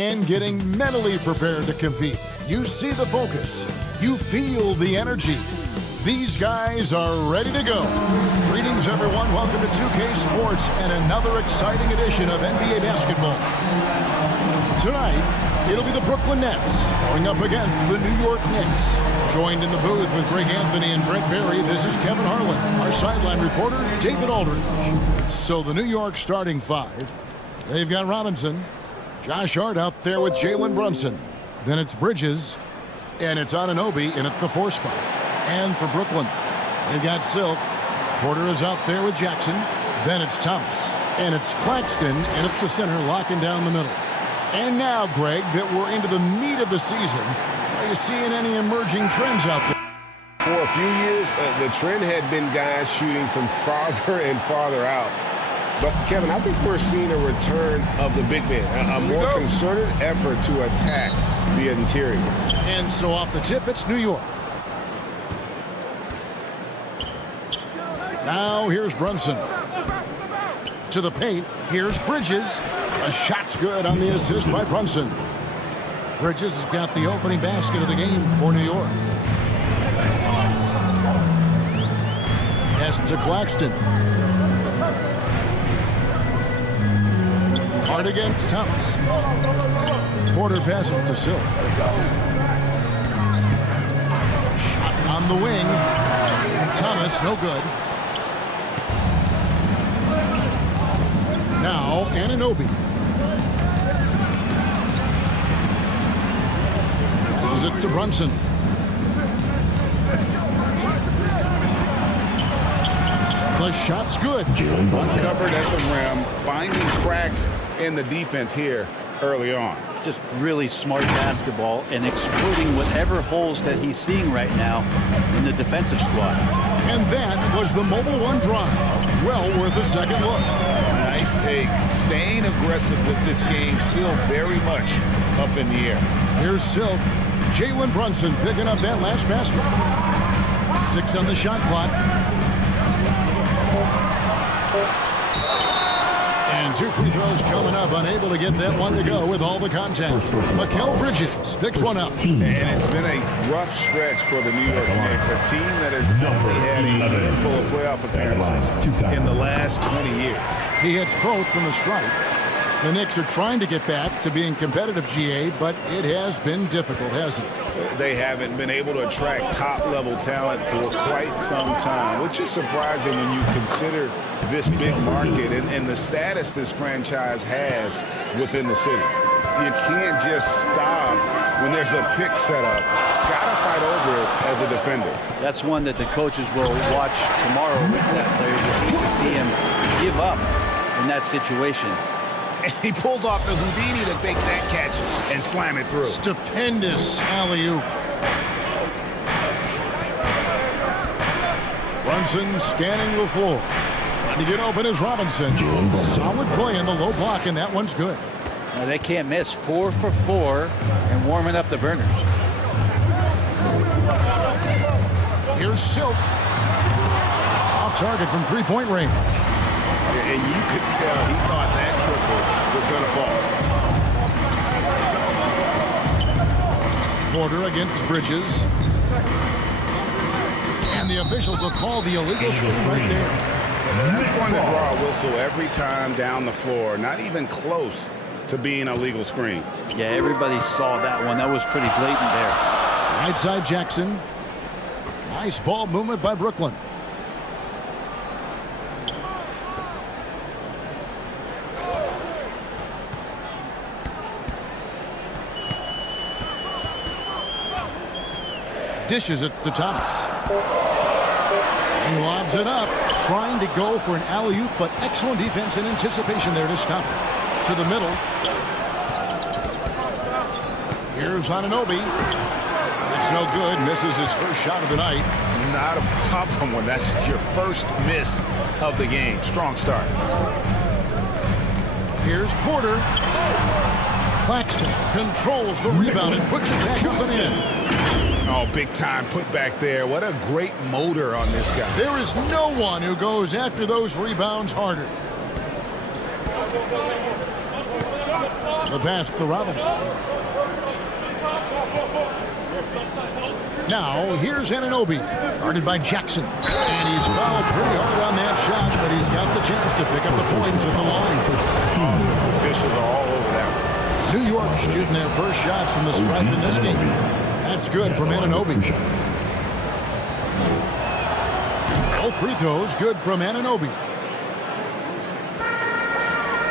and getting mentally prepared to compete. You see the focus. You feel the energy. These guys are ready to go. Greetings, everyone. Welcome to 2K Sports and another exciting edition of NBA basketball. Tonight, it'll be the Brooklyn Nets going up against the New York Knicks. Joined in the booth with Greg Anthony and Brent Berry, this is Kevin Harlan. Our sideline reporter, David Aldridge. So the New York starting five, they've got Robinson, Josh Hart out there with Jalen Brunson. Then it's Bridges, and it's Anunoby in at the 4 spot. And for Brooklyn, they've got Silk. Porter is out there with Jackson. Then it's Thomas. And it's Claxton in at the center, locking down the middle. And now, Greg, that we're into the meat of the season, are you seeing any emerging trends out there? For a few years, the trend had been guys shooting from farther and farther out. But, Kevin, I think we're seeing a return of the big man, a more concerted effort to attack the interior. And so off the tip, it's New York. Now here's Brunson. To the paint, here's Bridges. A shot's good on the assist by Brunson. Bridges has got the opening basket of the game for New York. Pass to Claxton. Hard against Thomas. Porter passes to Silk. Shot on the wing. Thomas, no good. Now, Anunoby. This is it to Brunson. The shot's good. Uncovered at the rim, finding cracks in the defense here early on. Just really smart basketball and exploiting whatever holes that he's seeing right now in the defensive squad. And that was the Mobile One drive. Well worth a second look. Nice take. Staying aggressive with this game, still very much up in the air. Here's Silk. Jalen Brunson picking up that last basket. 6 on the shot clock. And 2 free throws coming up. Unable to get that one to go with all the contact. Mikal Bridges picks one up. And it's been a rough stretch for the New York Knicks, a team that has only had a handful of playoff appearances in the last 20 years. He hits both from the stripe. The Knicks are trying to get back to being competitive, GA, but it has been difficult, hasn't it? They haven't been able to attract top-level talent for quite some time, which is surprising when you consider this big market and the status this franchise has within the city. You can't just stop when there's a pick set up. Gotta fight over it as a defender. That's one that the coaches will watch tomorrow with that player. You need to see him give up in that situation. And he pulls off the Houdini to make that catch and slam it through. Stupendous alley-oop. Brunson scanning the floor. Trying to get open is Robinson. Solid play in the low block, and that one's good. Now, they can't miss. 4 for 4 and warming up the burners. Here's Silk. Off target from three-point range. And you could tell he thought that triple was going to fall. Porter against Bridges. And the officials will call the illegal screen right there. That's going to draw a whistle every time down the floor. Not even close to being a legal screen. Yeah, everybody saw that one. That was pretty blatant there. Right side Jackson. Nice ball movement by Brooklyn. Dishes it to Thomas. He lobs it up, trying to go for an alley-oop, but excellent defense and anticipation there to stop it. To the middle. Here's Anunoby. It's no good. Misses his first shot of the night. Not a problem when that's your first miss of the game. Strong start. Here's Porter. Claxton controls the rebound and puts it back up and in. Oh, big time put back there. What a great motor on this guy. There is no one who goes after those rebounds harder. The pass for Robinson. Now, here's Anunoby, guarded by Jackson. And he's fouled pretty hard on that shot, but he's got the chance to pick up the points at the line. Officials are all over that. New York shooting their first shots from the stripe in this game. That's good from Anunoby. Both free throws good from Anunoby.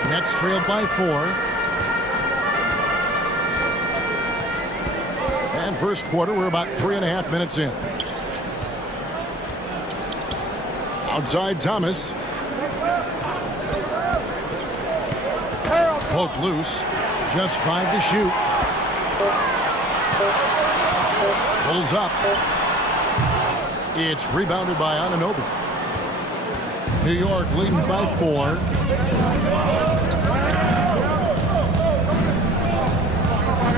Nets trailed by 4. And first quarter, we're about 3.5 minutes in. Outside Thomas. Poked loose. Just 5 to shoot. Pulls up. It's rebounded by Anunoby. New York leading by 4.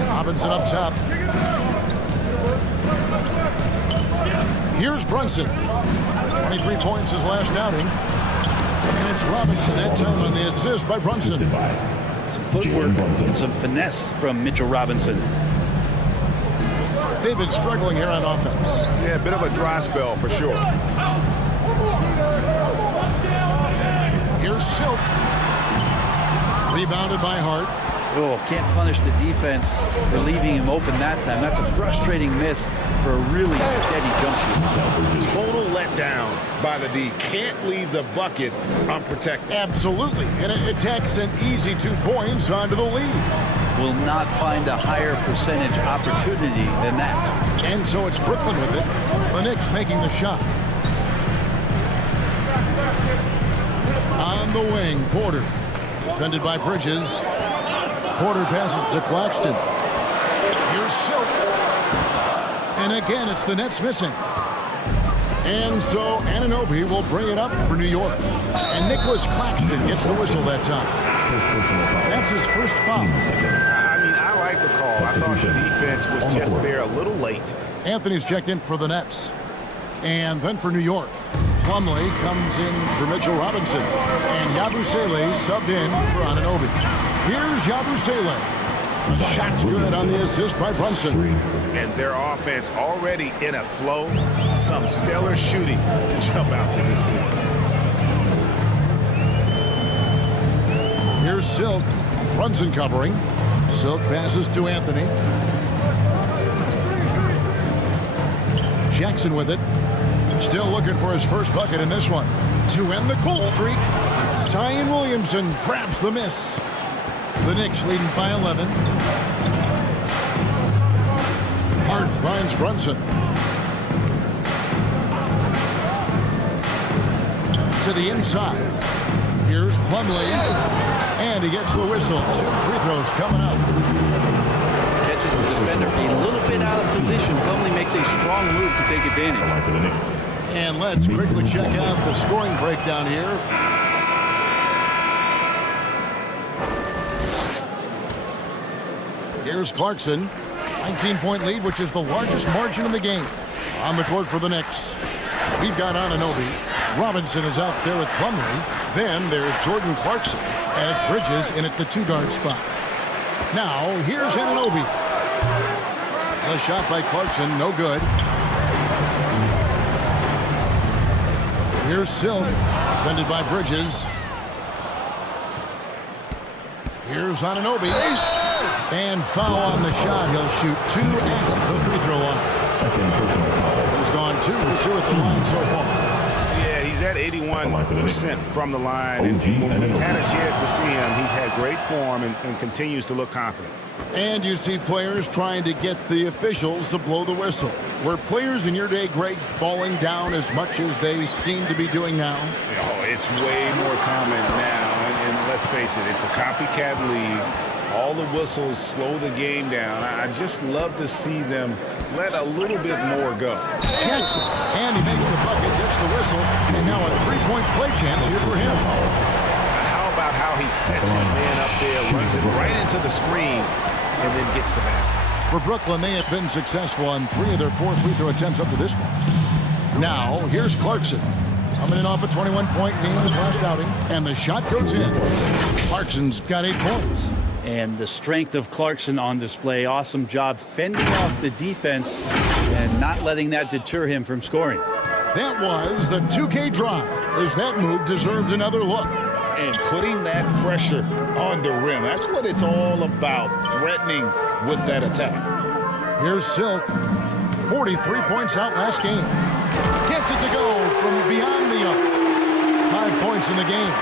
Robinson up top. Here's Brunson. 23 points his last outing. And it's Robinson that time on the assist by Brunson. Some footwork and some finesse from Mitchell Robinson. They've been struggling here on offense. Yeah, a bit of a dry spell for sure. Here's Silk. Rebounded by Hart. Oh, can't punish the defense for leaving him open that time. That's a frustrating miss for a really steady jump shot. Total letdown by the D. Can't leave the bucket unprotected. Absolutely. And it takes an easy 2 points onto the lead. Will not find a higher percentage opportunity than that. And so it's Brooklyn with it. The Knicks making the shot. On the wing, Porter. Defended by Bridges. Porter passes to Claxton. Here's Silk. And again, it's the Nets missing. And so Anunoby will bring it up for New York. And Nicholas Claxton gets the whistle that time. That's his first foul. I mean, I like the call. I thought the defense was just there a little late. Anthony's checked in for the Nets. And then for New York, Plumlee comes in for Mitchell Robinson. And Yabusele subbed in for Anunoby. Here's Yabusele. The shot's good on the assist by Brunson. And their offense already in a flow. Some stellar shooting to jump out to this lead. Here's Silk. Brunson covering. Silk passes to Anthony. Jackson with it. Still looking for his first bucket in this one. To end the cold streak, Zion Williamson grabs the miss. The Knicks leading by 11. Hart finds Brunson. To the inside. Here's Plumlee. And he gets the whistle. 2 free throws coming up. Catches the defender a little bit out of position. Plumlee makes a strong move to take advantage. And let's quickly check out the scoring breakdown here. Here's Clarkson. 19-point lead, which is the largest margin in the game. On the court for the Knicks. We've got Anunoby. Robinson is out there with Plumlee. Then there's Jordan Clarkson. And it's Bridges in at the 2-guard spot. Now, here's Anunoby. A shot by Clarkson, no good. Here's Silk, defended by Bridges. Here's Anunoby. And foul on the shot. He'll shoot 2 at the free throw line. He's gone 2 for 2 at the line so far. Yeah, he's at 81% from the line. And when we've had a chance to see him, he's had great form and continues to look confident. And you see players trying to get the officials to blow the whistle. Were players in your day, Greg, falling down as much as they seem to be doing now? Oh, it's way more common now. And let's face it, it's a copycat league. All the whistles slow the game down. I just love to see them let a little bit more go. Jackson, and he makes the bucket, gets the whistle, and now a 3-point play chance here for him. How about how he sets his man up there, runs it right into the screen, and then gets the basket. For Brooklyn, they have been successful on 3 of their 4 free throw attempts up to this point. Now, here's Clarkson. Coming in off a 21-point game his last outing, and the shot goes in. Clarkson's got 8 points. And the strength of Clarkson on display. Awesome job fending off the defense and not letting that deter him from scoring. That was the 2K drive, as that move deserved another look. And putting that pressure on the rim. That's what it's all about, threatening with that attack. Here's Silk. 43 points out last game. Gets it to go from beyond the arc. 5 points in the game.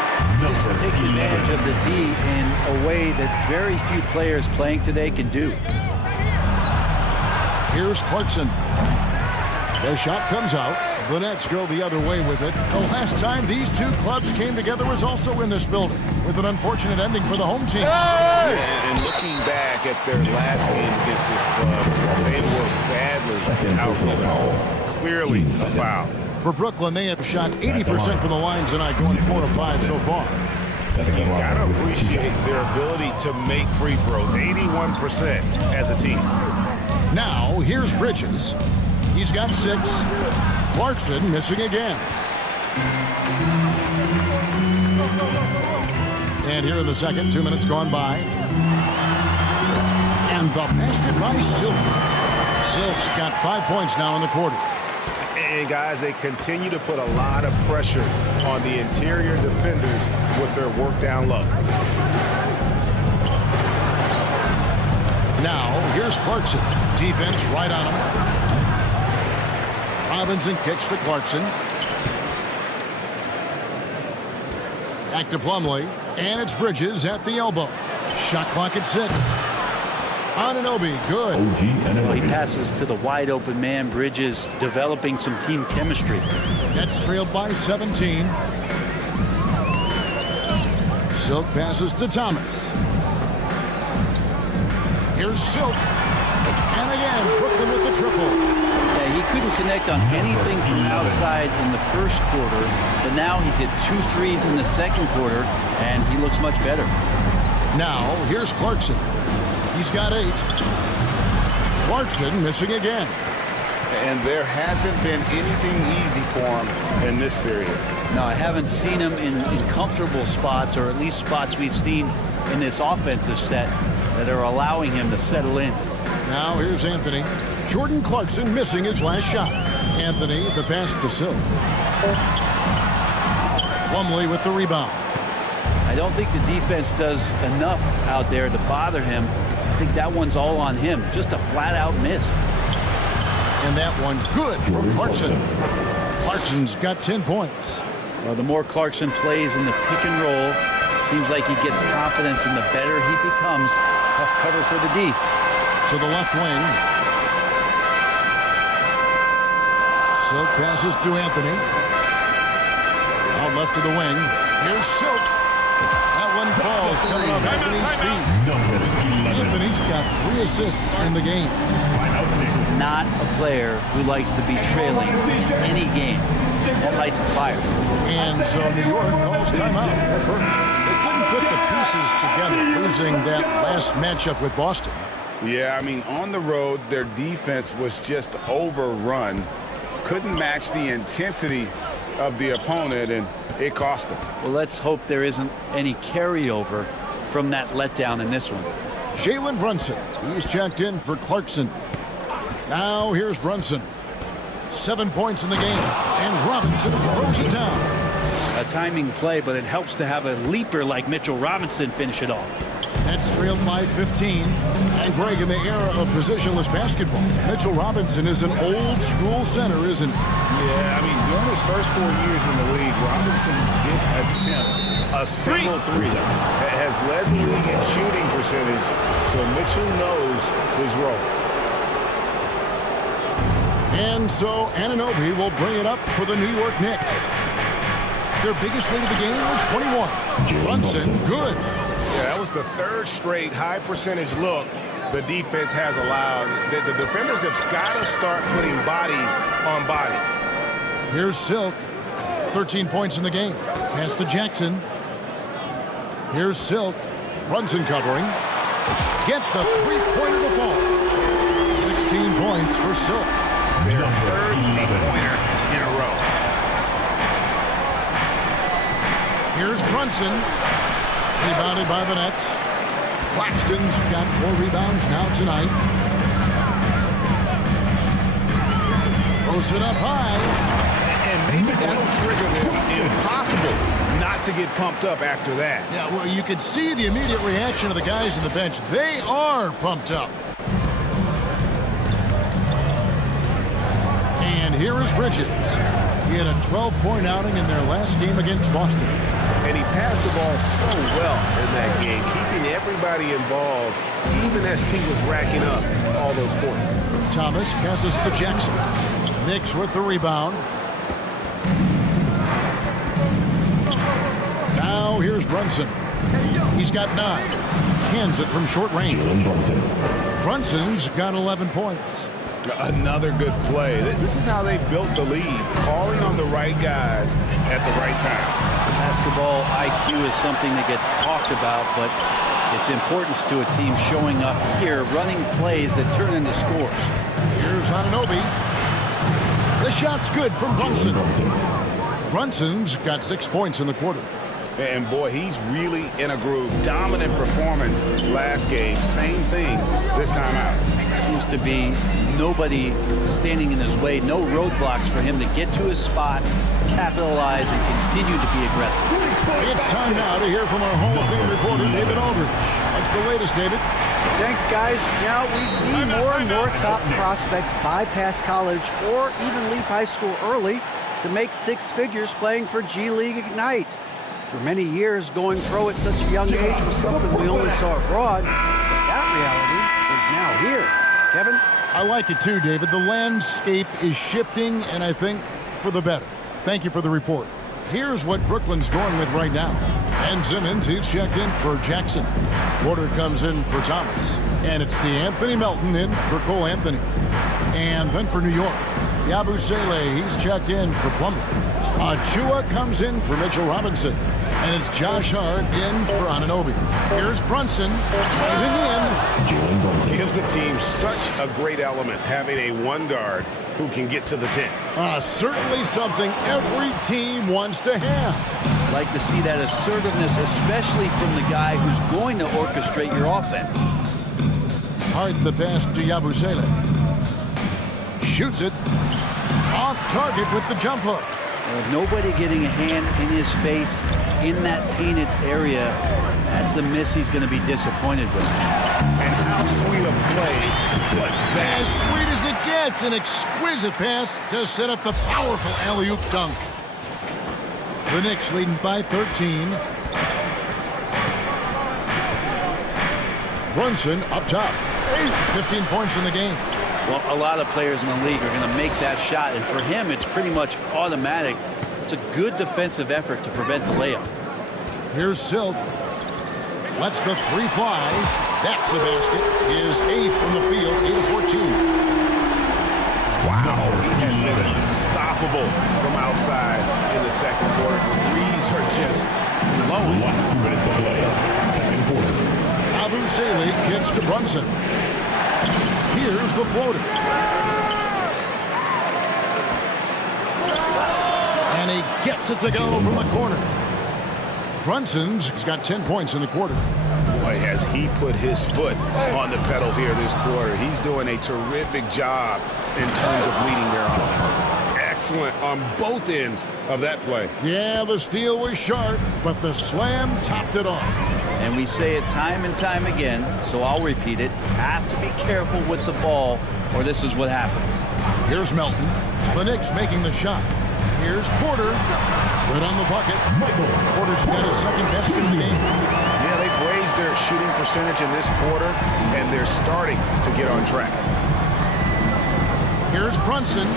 This takes advantage of the D in a way that very few players playing today can do. Here's Clarkson. The shot comes out. The Nets go the other way with it. The last time these two clubs came together was also in this building, with an unfortunate ending for the home team. And looking back at their last game against this club, they were badly outgiven. Clearly a foul. For Brooklyn, they have shot 80% from the line tonight, going 4 of 5 so far. You gotta appreciate their ability to make free throws. 81% as a team. Now, here's Bridges. He's got 6. Clarkson missing again. And here in the second, 2 minutes gone by. And the basket by Silk. Silk's got 5 points now in the quarter. And guys, they continue to put a lot of pressure on the interior defenders with their work down low. Now, here's Clarkson. Defense right on him. Robinson kicks to Clarkson. Back to Plumlee. And it's Bridges at the elbow. Shot clock at 6. Anunoby, good. Well, he passes to the wide open man. Bridges developing some team chemistry. Nets trailed by 17. Silk passes to Thomas. Here's Silk. And again, Brooklyn with the triple. Yeah, he couldn't connect on anything from outside in the first quarter, but now he's hit 2 threes in the second quarter, and he looks much better. Now, here's Clarkson. He's got 8. Clarkson missing again. And there hasn't been anything easy for him in this period. No, I haven't seen him in comfortable spots, or at least spots we've seen in this offensive set that are allowing him to settle in. Now here's Anthony. Jordan Clarkson missing his last shot. Anthony, the pass to Silk. Plumlee with the rebound. I don't think the defense does enough out there to bother him. I think that one's all on him. Just a flat-out miss. And that one good from Clarkson. Clarkson's got 10 points. Well, the more Clarkson plays in the pick and roll, it seems like he gets confidence, and the better he becomes. Tough cover for the D. To the left wing. Silk passes to Anthony. Out left to the wing. Here's Silk. That one falls coming off Anthony's feet. Anthony's got 3 assists in the game. This is not a player who likes to be trailing in any game. That lights a fire. And so New York calls timeout at first. They couldn't put the pieces together, losing that last matchup with Boston. Yeah, I mean, on the road, their defense was just overrun. Couldn't match the intensity of the opponent, and it cost them. Well, let's hope there isn't any carryover from that letdown in this one. Jalen Brunson, he's checked in for Clarkson. Now here's Brunson. 7 points in the game, and Robinson throws it down. A timing play, but it helps to have a leaper like Mitchell Robinson finish it off. That's trailed by 15. And Greg, in the era of positionless basketball, Mitchell Robinson is an old-school center, isn't he? Yeah, I mean, during his first 4 years in the league, Robinson did attempt a single three. Has led the league in shooting percentage, so Mitchell knows his role. And so Anunoby will bring it up for the New York Knicks. Their biggest lead of the game was 21. Brunson, good. Yeah, that was the 3rd straight high percentage look the defense has allowed. The defenders have got to start putting bodies on bodies. Here's Silk. 13 points in the game. Pass to Jackson. Here's Silk. Brunson covering. Gets the three-pointer to fall. 16 points for Silk. Their 3rd three-pointer in a row. Here's Brunson. Rebounded by the Nets. Claxton's got 4 rebounds now tonight. Throws it up high. And maybe that'll trigger them. Impossible not to get pumped up after that. Yeah, well, you could see the immediate reaction of the guys on the bench. They are pumped up. And here is Bridges. He had a 12-point outing in their last game against Boston. And he passed the ball so well in that game, keeping everybody involved, even as he was racking up all those points. Thomas passes to Jackson. Knicks with the rebound. Now here's Brunson. He's got 9. Cans it from short range. Brunson's got 11 points. Another good play. This is how they built the lead, calling on the right guys at the right time. Basketball IQ is something that gets talked about, but its importance to a team showing up here, running plays that turn into scores. Here's Anunoby. The shot's good from Brunson. Brunson's got 6 points in the quarter. And boy, he's really in a groove. Dominant performance last game. Same thing this time out. Seems to be nobody standing in his way, no roadblocks for him to get to his spot, capitalize, and continue to be aggressive. It's time now to hear from our Hall of Fame reporter, David Aldridge. What's the latest, David? Thanks, guys. Now we see more and more top prospects bypass college or even leave high school early to make 6 figures playing for G League Ignite. For many years, going pro at such a young age was something we only saw abroad. That reality is now here. Kevin? I like it too, David. The landscape is shifting, and I think for the better. Thank you for the report. Here's what Brooklyn's going with right now. Ben Simmons, he's checked in for Jackson. Porter comes in for Thomas. And it's DeAnthony Melton in for Cole Anthony. And then for New York, Yabusele, he's checked in for Plumlee. Achua comes in for Mitchell Robinson. And it's Josh Hart in for Anunoby. Here's Brunson driving in. Gives the team such a great element, having a 1 guard who can get to the 10. Certainly something every team wants to have. Like to see that assertiveness, especially from the guy who's going to orchestrate your offense. Hart the pass to Yabusele. Shoots it. Off target with the jump hook. Nobody getting a hand in his face in that painted area. That's a miss he's going to be disappointed with. And how sweet a play was that? As sweet as it gets, an exquisite pass to set up the powerful alley-oop dunk. The Knicks leading by 13. Brunson up top. 15 points in the game. Well, a lot of players in the league are going to make that shot, and for him, it's pretty much automatic. It's a good defensive effort to prevent the layup. Here's Silk. Lets the 3 fly. That's a basket. His 8th from the field, 8 of 14. Wow, he has been unstoppable from outside in the second quarter. The threes are just flowing. 2 minutes to play. Second quarter. Yabusele kicks to Brunson. Here's the floater. And he gets it to go from the corner. Brunson's got 10 points in the quarter. Boy, has he put his foot on the pedal here this quarter. He's doing a terrific job in terms of leading their offense. Excellent on both ends of that play. Yeah, the steal was sharp, but the slam topped it off. And we say it time and time again, so I'll repeat it. Have to be careful with the ball, or this is what happens. Here's Melton. The Knicks making the shot. Here's Porter. Good on the bucket. Porter's got his second best in the game. Yeah, they've raised their shooting percentage in this quarter, and they're starting to get on track. Here's Brunson.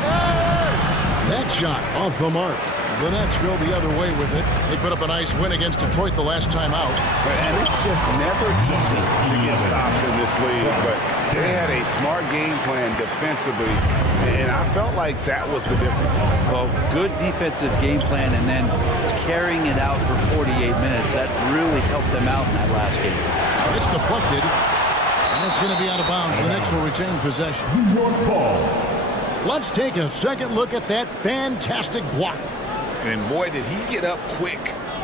That shot off the mark. The Nets go the other way with it. They put up a nice win against Detroit the last time out. And it's just never easy to get stops in this league, but they had a smart game plan defensively, and I felt like that was the difference. Well, good defensive game plan and then carrying it out for 48 minutes. That really helped them out in that last game. It's deflected, and it's going to be out of bounds. The Knicks will retain possession. New York ball. Let's take a second look at that fantastic block. And boy, did he get up quick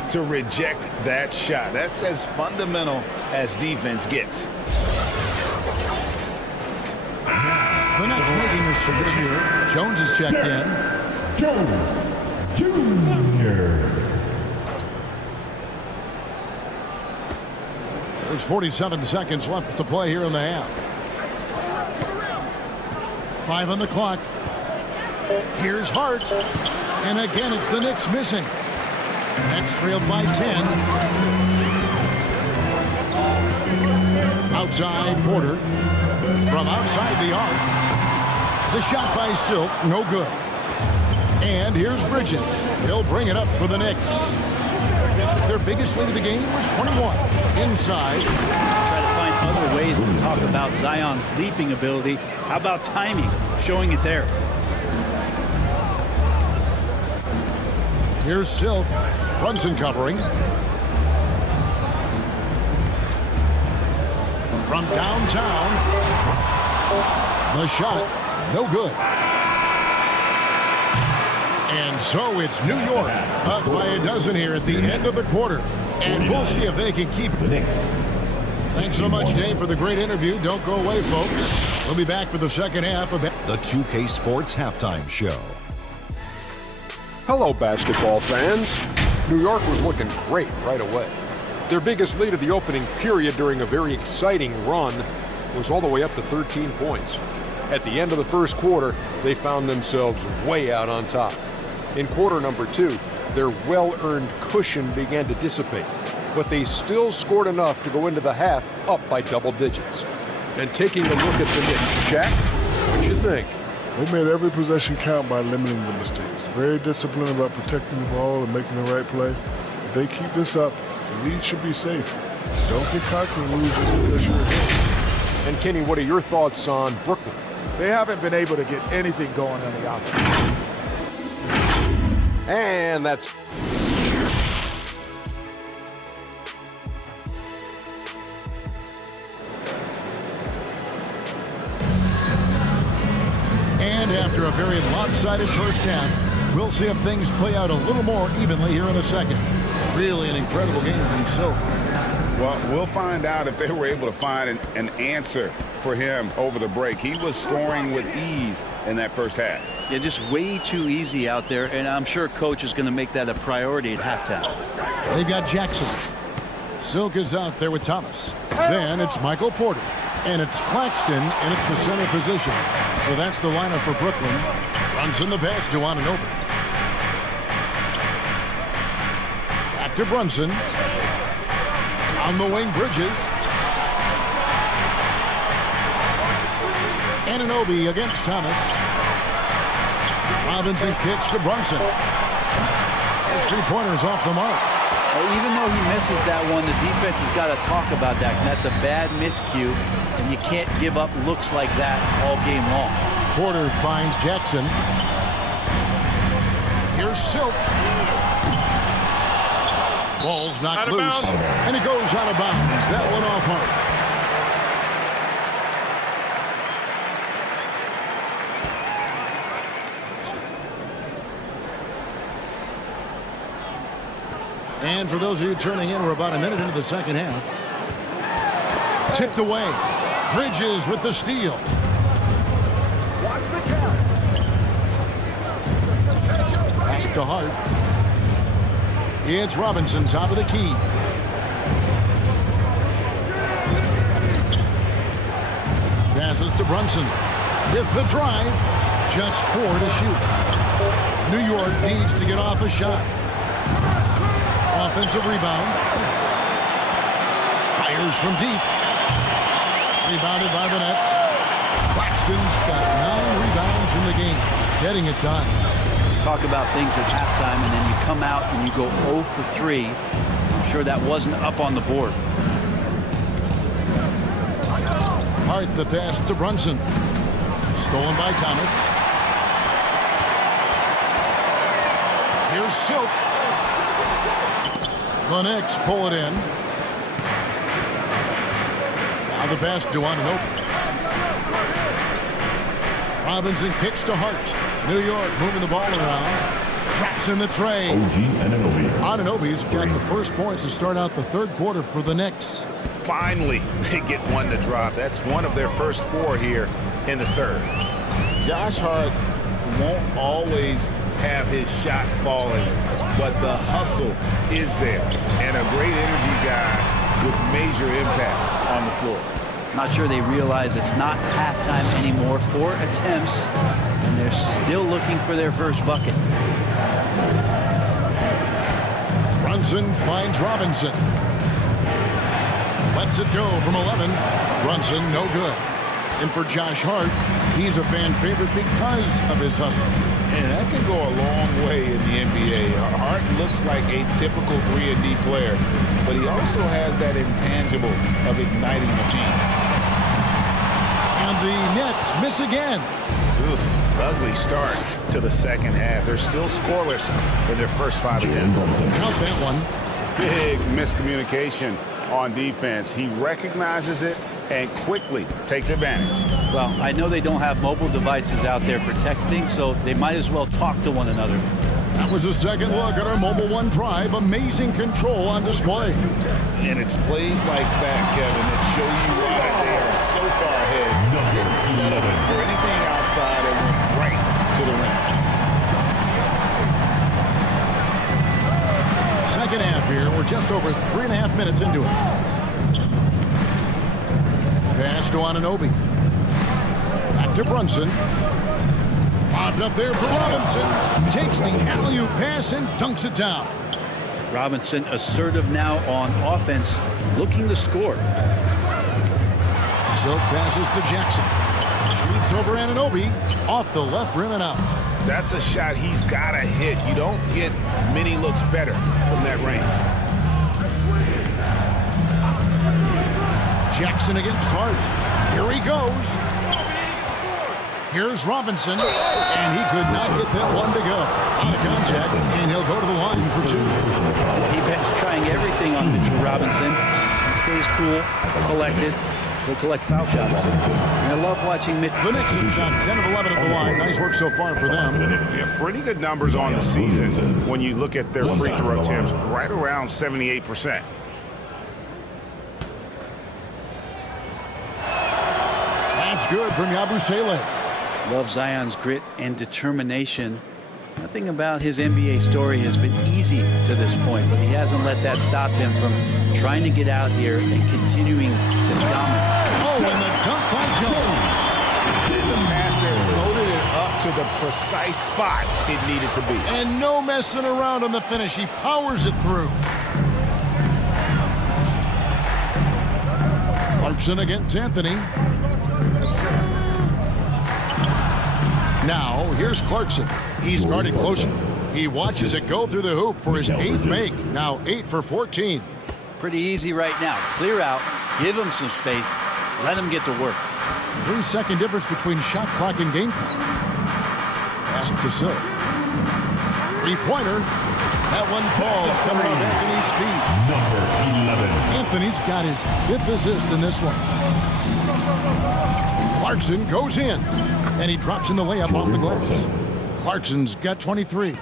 to reject that shot. That's as fundamental as defense gets. The Nets making a switch here. Jones is checked in. Jones Jr. There's 47 seconds left to play here in the half. 5 on the clock. Here's Hart. And again, it's the Knicks missing. Nets trailed by 10. Outside Porter. From outside the arc. The shot by Silk, no good. And here's Bridges. He'll bring it up for the Knicks. Their biggest lead of the game was 21. Inside. Try to find other ways to talk about Zion's leaping ability. How about timing? Showing it there. Here's Silk. Brunson covering. From downtown. The shot, no good. And so it's New York up by a dozen here at the end of the quarter. And we'll see if they can keep it. The Knicks. Thanks so much, Dave, for the great interview. Don't go away, folks. We'll be back for the second half of The 2K Sports Halftime Show. Hello, basketball fans. New York was looking great right away. Their biggest lead of the opening period during a very exciting run was all the way up to 13 points. At the end of the first quarter, they found themselves way out on top. In quarter number 2, their well-earned cushion began to dissipate, but they still scored enough to go into the half up by double digits. And taking a look at the Knicks, Jack, what you think? They made every possession count by limiting the mistakes. Very disciplined about protecting the ball and making the right play. If they keep this up, the lead should be safe. Don't get cocky and lose just because you're ahead. And Kenny, what are your thoughts on Brooklyn? They haven't been able to get anything going on the offense. And that's... And after a very lopsided first half, we'll see if things play out a little more evenly here in the second. Really an incredible game from Silk. Well, we'll find out if they were able to find an answer for him over the break. He was scoring with ease in that first half. Yeah, just way too easy out there, and I'm sure Coach is going to make that a priority at halftime. They've got Jackson. Silk is out there with Thomas. Then it's Michael Porter. And it's Claxton in at the center position. So that's the lineup for Brooklyn. Runs in the pass to Anunoby. Back to Brunson. On the wing, Bridges. Anunoby against Thomas. Robinson kicks to Brunson. His three-pointers off the mark. Even though he misses that one, the defense has got to talk about that. That's a bad miscue, and you can't give up looks like that all game long. Porter finds Jackson. Here's Silk. Ball's knocked loose, and it goes out of bounds. That one off Hart. And for those of you turning in, we're about a minute into the second half. Tipped away. Bridges with the steal. Pass to Hart. It's Robinson, top of the key. Passes to Brunson. With the drive. Just 4 to shoot. New York needs to get off a shot. Offensive rebound. Fires from deep. Rebounded by the Nets. Claxton's got 9 rebounds in the game. Getting it done. Talk about things at halftime, and then you come out and you go 0 for 3. I'm sure that wasn't up on the board. Hart the pass to Brunson. Stolen by Thomas. Here's Silk. The Knicks pull it in. Now the pass to Anunoby. Robinson kicks to Hart. New York moving the ball around. Drops in the tray. Anunoby's got the first points to start out the third quarter for the Knicks. Finally, they get one to drop. That's one of their first 4 here in the third. Josh Hart won't always have his shot falling, but the hustle is there. And a great energy guy with major impact on the floor. Not sure they realize it's not halftime anymore. 4 attempts, and they're still looking for their first bucket. Brunson finds Robinson. Lets it go from 11. Brunson, no good. And for Josh Hart, he's a fan favorite because of his hustle. And that can go a long way in the NBA. Hart looks like a typical 3-and-D player, but he also has that intangible of igniting the team. And the Nets miss again. Oof, ugly start to the second half. They're still scoreless in their first 5 attempts. Count that one. Big miscommunication on defense. He recognizes it and quickly takes advantage. Well, I know they don't have mobile devices out there for texting, so they might as well talk to one another. That was a second look at our Mobile One drive. Amazing control on display. And it's plays like that, Kevin, that show you why they are so far ahead. Didn't settle for anything outside and went right to the rim. Second half here. We're just over 3.5 minutes into it. Pass to Anunoby. Back to Brunson. Bobbed up there for Robinson. Takes the alley-oop pass and dunks it down. Robinson assertive now on offense, looking to score. Silk passes to Jackson. Shoots over Anunoby. Off the left rim and out. That's a shot he's got to hit. You don't get many looks better from that range. Jackson against Hart. Here he goes. Here's Robinson, and he could not get that one to go. Out of contact, and he'll go to the line for 2. The defense trying everything on Mitchell Robinson. He stays cool, collected. He'll collect foul shots. And I love watching Mitch. The Knicks have shot 10 of 11 at the line. Nice work so far for them. Yeah, pretty good numbers on the season when you look at their free throw attempts, right around 78%. That's good from Yabusele. Love Zion's grit and determination. Nothing about his NBA story has been easy to this point, but he hasn't let that stop him from trying to get out here and continuing to dominate. Oh, and the dunk by Jones. The pass there floated it up to the precise spot it needed to be. And no messing around on the finish. He powers it through. Clarkson against Anthony. Now, here's Clarkson. He's guarded closer. He watches it go through the hoop for his 8th make. Now 8 for 14. Pretty easy right now. Clear out, give him some space, let him get to work. 3-second difference between shot clock and game clock. Pass to Silk. 3-pointer. That one falls coming off Anthony's feet. Number 11. Anthony's got his 5th assist in this one. Clarkson goes in, and he drops in the layup off the glass. Clarkson's got 23.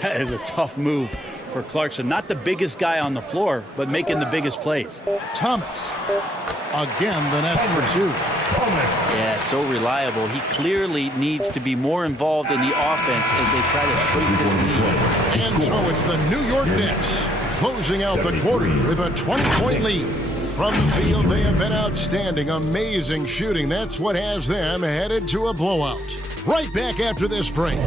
That is a tough move for Clarkson. Not the biggest guy on the floor, but making the biggest plays. Thomas. Again, the Nets for 2. Yeah, so reliable. He clearly needs to be more involved in the offense as they try to shrink this lead. And so it's the New York Knicks closing out the quarter with a 20-point lead. From the field, they have been outstanding. Amazing shooting. That's what has them headed to a blowout. Right back after this break.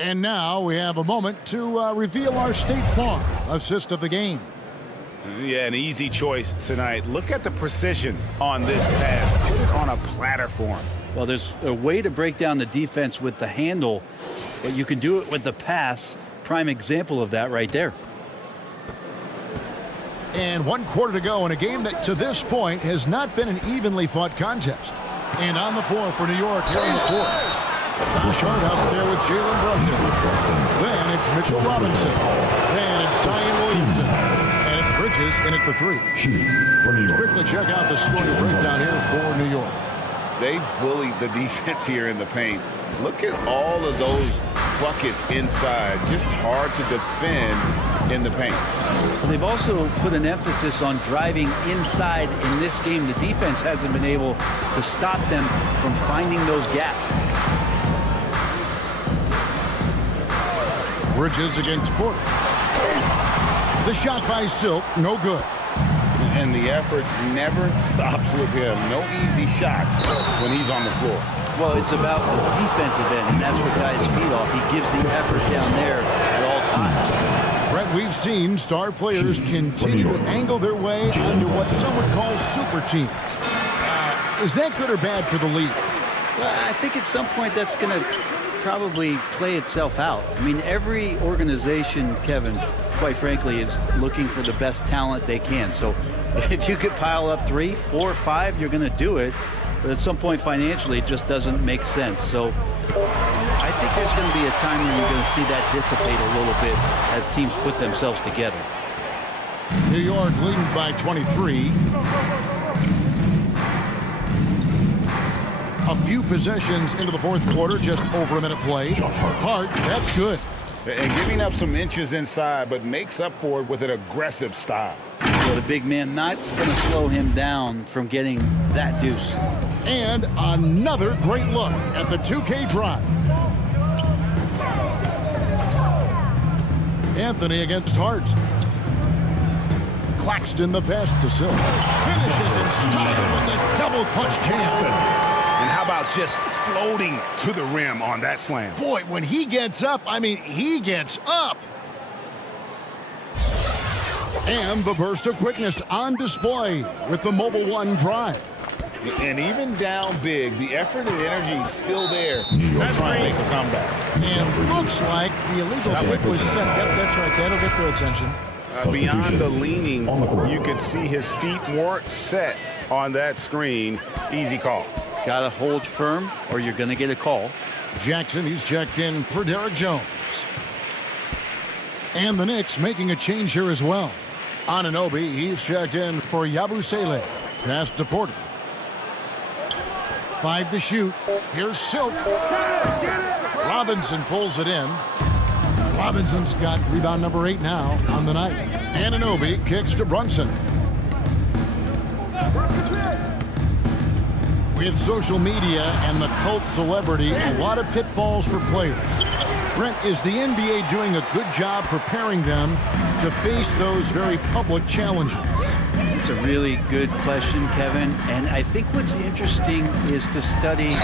And now we have a moment to reveal our State Farm assist of the game. Yeah, an easy choice tonight. Look at the precision on this pass. Put it on a platter for him. Well, there's a way to break down the defense with the handle, but you can do it with the pass. Prime example of that right there. And 1 quarter to go in a game that to this point has not been an evenly fought contest. And on the floor for New York here in the fourth. Josh Hart out there with Jalen Brunson. Then it's Mitchell Robinson. Then it's Zion Williamson. And it's Bridges in at the three. Let's quickly check out the scoring breakdown here for New York. They bullied the defense here in the paint. Look at all of those buckets inside. Just hard to defend in the paint. Well, they've also put an emphasis on driving inside in this game. The defense hasn't been able to stop them from finding those gaps. Bridges against Porter. The shot by Silk, no good. And the effort never stops with him. No easy shots when he's on the floor. Well, it's about the defensive end, and that's what guys feed off. He gives the effort down there at all times. Brett, we've seen star players continue to angle their way onto what some would call super teams. Is that good or bad for the league? Well, I think at some point that's going to probably play itself out. I mean, every organization, Kevin, quite frankly, is looking for the best talent they can. So if you could pile up 3, 4, 5, you're going to do it. But at some point financially, it just doesn't make sense. So I think there's going to be a time when you're going to see that dissipate a little bit as teams put themselves together. New York leading by 23. A few possessions into the fourth quarter, just over a minute played. Hart, that's good. And giving up some inches inside, but makes up for it with an aggressive style. So the big man not going to slow him down from getting that deuce. And another great look at the 2K drive. Anthony against Hart. Claxton the pass to Silk. Finishes in style with the double clutch jam. And how about just floating to the rim on that slam? Boy, when he gets up, I mean, he gets up. And the burst of quickness on display with the Mobile One drive. And even down big, the effort and energy is still there. That's trying to make a comeback. And looks like the illegal kick was set. Yep, that's right. That'll get their attention. Beyond the leaning, you could see his feet weren't set on that screen. Easy call. Got to hold firm or you're going to get a call. Jackson, he's checked in for Derek Jones. And the Knicks making a change here as well. Anunoby, he's checked in for Yabusele. Pass to Porter. 5 to shoot. Here's Silk. Robinson pulls it in. Robinson's got rebound number 8 now on the night. Anunoby kicks to Brunson. With social media and the cult celebrity, a lot of pitfalls for players. Brent, is the NBA doing a good job preparing them to face those very public challenges? It's a really good question, Kevin. And I think what's interesting is to study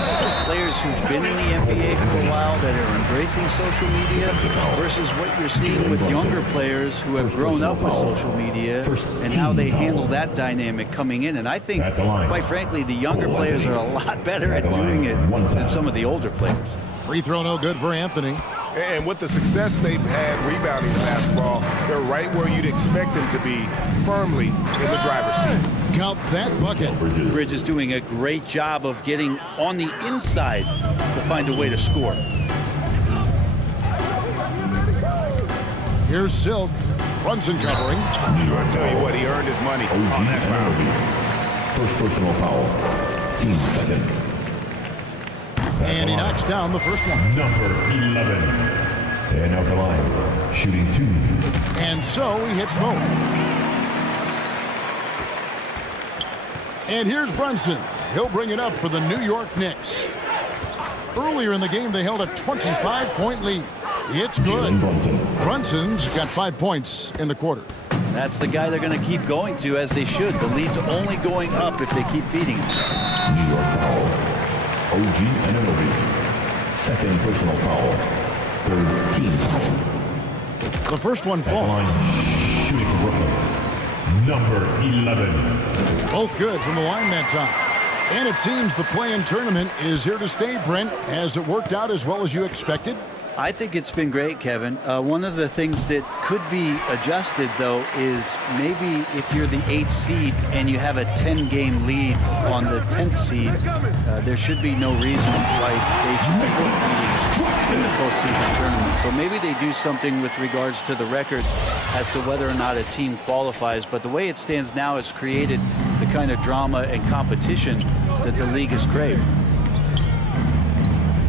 players who've been in the NBA for a while that are embracing social media versus what you're seeing with younger players who have grown up with social media and how they handle that dynamic coming in. And I think, quite frankly, the younger players are a lot better at doing it than some of the older players. Free throw no good for Anthony. And with the success they've had rebounding the basketball, they're right where you'd expect them to be, firmly in the driver's seat. Count that bucket. Bridges doing a great job of getting on the inside to find a way to score. Here's Silk. Brunson covering. I tell you what, he earned his money on that foul. First personal foul. Team second. And he knocks down the first one. Number 11. And out the line, shooting 2. And so he hits both. And here's Brunson. He'll bring it up for the New York Knicks. Earlier in the game, they held a 25-point lead. It's good. Brunson's got 5 points in the quarter. That's the guy they're going to keep going to, as they should. The lead's only going up if they keep feeding him. New York foul. OG Anunoby. Second personal foul. Third team foul. The first one falls. Line shooting for Brooklyn. Number 11. Both good from the line that time. And it seems the play-in tournament is here to stay, Brent. Has it worked out as well as you expected? I think it's been great, Kevin. One of the things that could be adjusted, though, is maybe if you're the 8th seed and you have a 10-game lead on the 10th seed, there should be no reason why they should be competing in the postseason tournament. So maybe they do something with regards to the records as to whether or not a team qualifies. But the way it stands now, it's created the kind of drama and competition that the league has craved.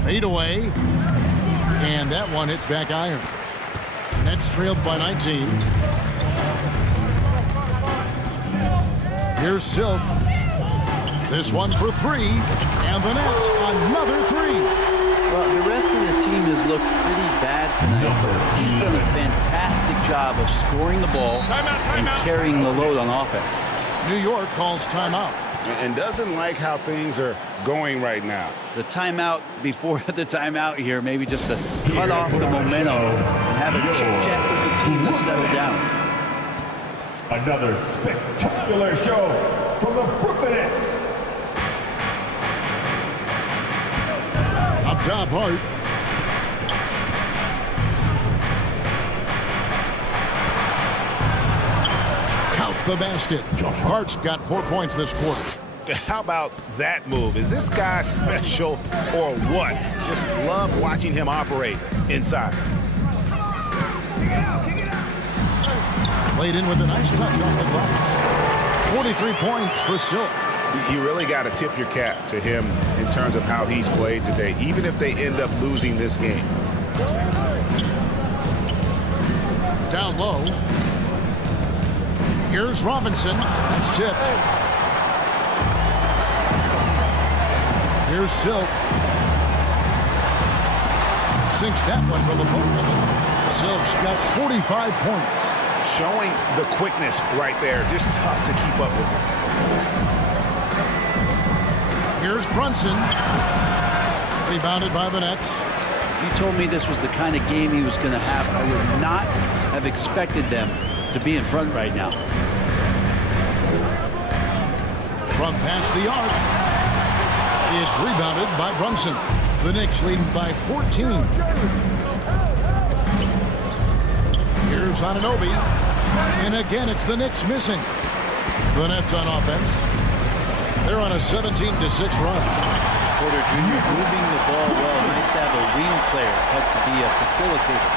Fade away. And that one hits back iron. Nets trailed by 19. Here's Silk. This one for 3. And the Nets, another 3. Well, the rest of the team has looked pretty bad tonight, but he's done a fantastic job of scoring the ball and carrying the load on offense. New York calls timeout. And doesn't like how things are going right now. The timeout before the timeout here, maybe just to cut off the momentum and have a chit-chat with the team to settle down. Another spectacular show from the Brooklyn Nets. Up top, Hart. Count the basket. Hart's got 4 points this quarter. How about that move? Is this guy special or what? Just love watching him operate inside. Played in with a nice touch off the glass. 43 points for Silk. You really got to tip your cap to him in terms of how he's played today, even if they end up losing this game. Down low. Here's Robinson. That's tipped. Here's Silk. Sinks that one from the post. Silk's got 45 points. Showing the quickness right there. Just tough to keep up with him. Here's Brunson. Rebounded by the Nets. If you told me this was the kind of game he was going to have, I would not have expected them to be in front right now. From past the arc. It's rebounded by Brunson. The Knicks leading by 14. Here's Anunoby. And again, it's the Knicks missing. The Nets on offense. They're on a 17-6 run. Porter Jr. moving the ball well. Nice to have a wing player help to be a facilitator.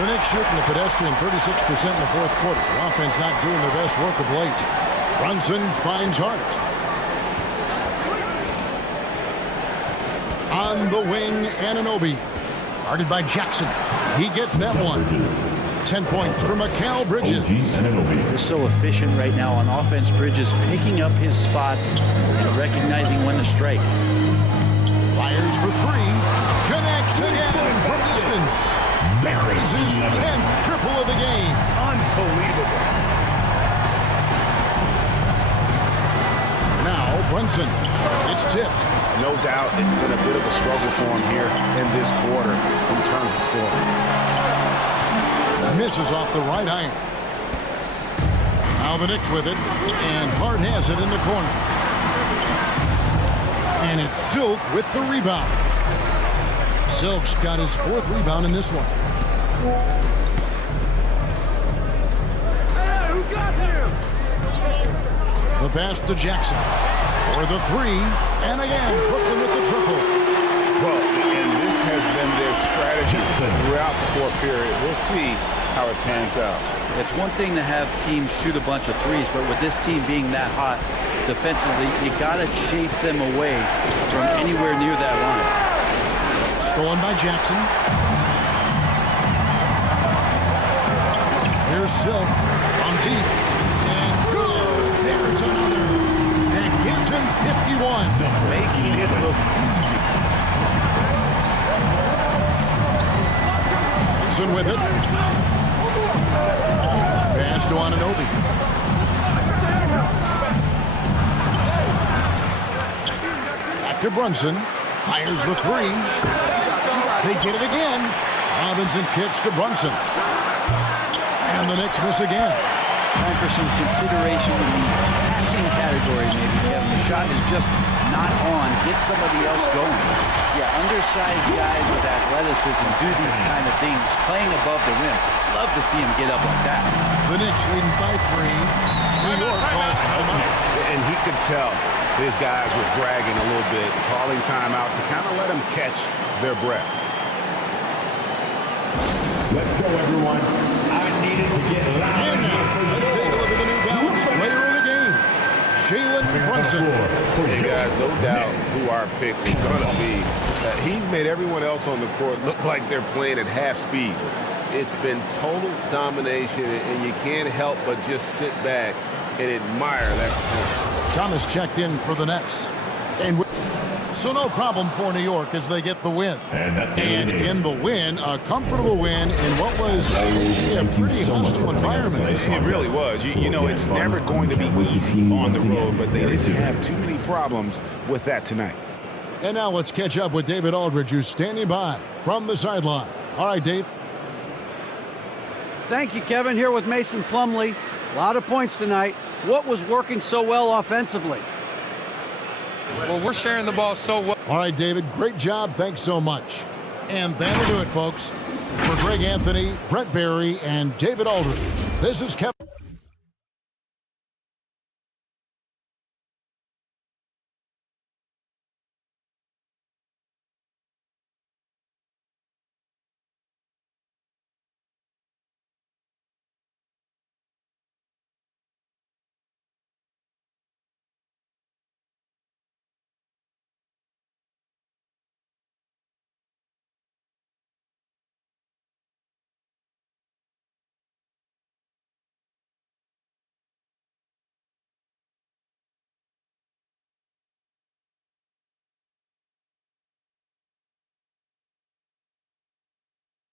The Knicks shooting the pedestrian 36% in the fourth quarter. The offense not doing their best work of late. Brunson finds Hart. On the wing, Anunoby. Guarded by Jackson. He gets that one. 10 points for Mikal Bridges. They're so efficient right now on offense. Bridges picking up his spots and recognizing when to strike. Fires for 3. Connects again from distance. Buries his 10th triple of the game. Unbelievable. Now Brunson. It's tipped. No doubt it's been a bit of a struggle for him here in this quarter in terms of scoring. Misses off the right iron. Now the Knicks with it, and Hart has it in the corner. And it's Silk with the rebound. Silk's got his 4th rebound in this one. Hey, who got him? The pass to Jackson. For the 3, and again, Brooklyn with the triple. Well, and this has been their strategy throughout the fourth period. We'll see how it pans out. It's one thing to have teams shoot a bunch of threes, but with this team being that hot defensively, you got to chase them away from anywhere near that line. Stolen by Jackson. Here's Silk on deep. And good. There's another. That gives him 51. Making it look easy. Brunson with it. Pass to Anunoby. Back to Brunson. Fires the 3. They get it again. Robinson kicks to Brunson. And the Knicks miss again. Time for some consideration in the passing category, maybe, Kevin. The shot is just not on, get somebody else going. Yeah, undersized guys with athleticism do these kind of things, playing above the rim. Love to see him get up like that. The Knicks leading by 3. New York calls timeout. And he could tell his guys were dragging a little bit, calling timeout to kind of let them catch their breath. Let's go, everyone. I needed to get loud. And now, let's take a look at the New Balance player of the game, Jalen Brunson. Hey, guys, no doubt who our pick is going to be. He's made everyone else on the court look like they're playing at half speed. It's been total domination, and you can't help but just sit back and admire that performance. Thomas checked in for the Nets. So no problem for New York as they get the win. And in the win, a comfortable win in what was a pretty hostile environment. It really was. You know, it's never going to be easy on the road, but they didn't have too many problems with that tonight. And now let's catch up with David Aldridge, who's standing by from the sideline. All right, Dave. Thank you, Kevin. Here with Mason Plumlee. A lot of points tonight. What was working so well offensively? Well, we're sharing the ball so well. All right, David, great job. Thanks so much. And that'll do it, folks. For Greg Anthony, Brent Barry, and David Aldridge, this is Kevin.